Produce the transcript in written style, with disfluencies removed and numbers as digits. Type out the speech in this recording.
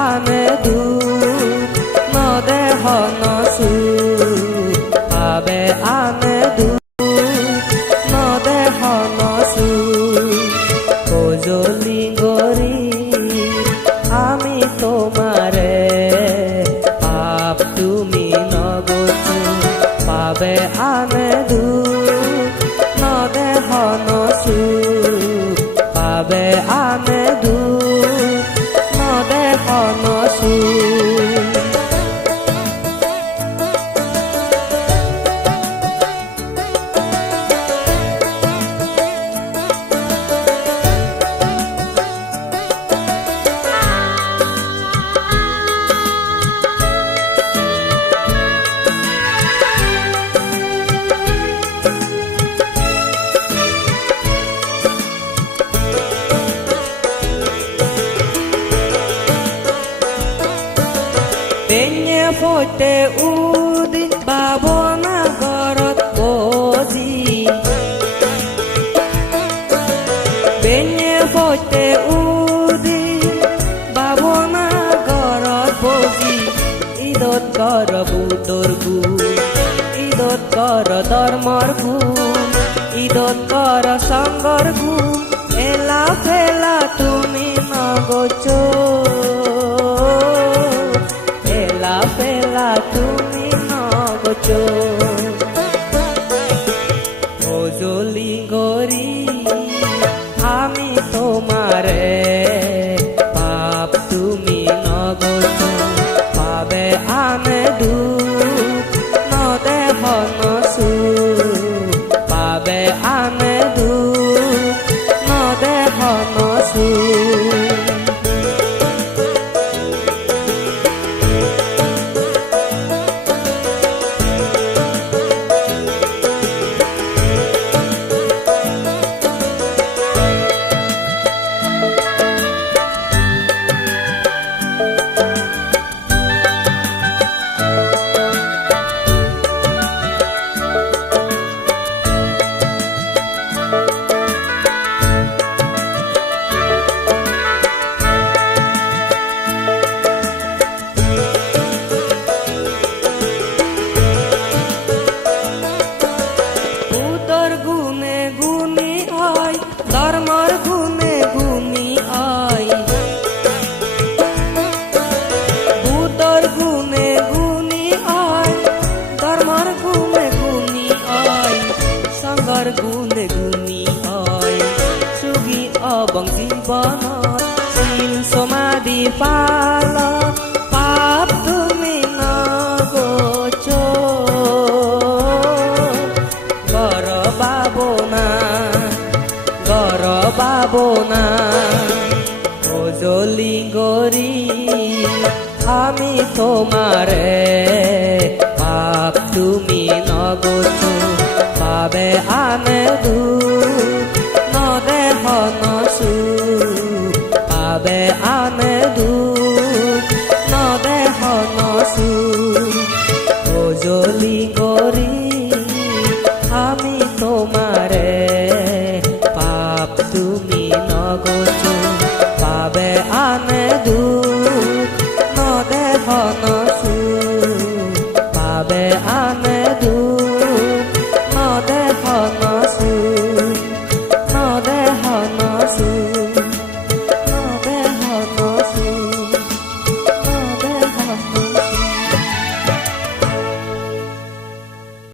আনে দুখ নদেহ নসুখ পাবে আনে দুখ নদেহ নসুখ কজলি গরি আমি তোমারে পাপ তুমি নগচু পাবে আনে দুখ নদেহ নসুখ পাবে আনে দুখ নদেহ নসুখ Benye fote udi babona gorot bozi Benye fote udi babona gorot bozi Idot kor budor gu Idot kor dormor gu Idot kor sangor gu Ela fela tumi nagocho পেলা তুমি নগচো ওজলি গরি আমি তোমারে পাপ তুমি নগচো পাবে আনে দুখ নদেহ নসুখ পাবে আনে দুখ নদেহ নসুখ ধর্মর গুণে গুণী আই বুদ্ধর গুণে গুণী আই ধর্মর গুণে গুণী আই সঙ্গর গুণে গুণী আই সুগী অবং জীবন শিল সমাধি পাল পাপ তুমি নগোচো গর বাবনা গর বাবনা ওজলি গরি আমি তোমারে পাপ তুমি নগচু পাবে আনে দুখ নদেহ নসুখ পাবে আনে দুখ নদেহ নসুখ ওজলি গরি আমি তোমারে পাপ তুমি নগচু পাবে আনে দুখ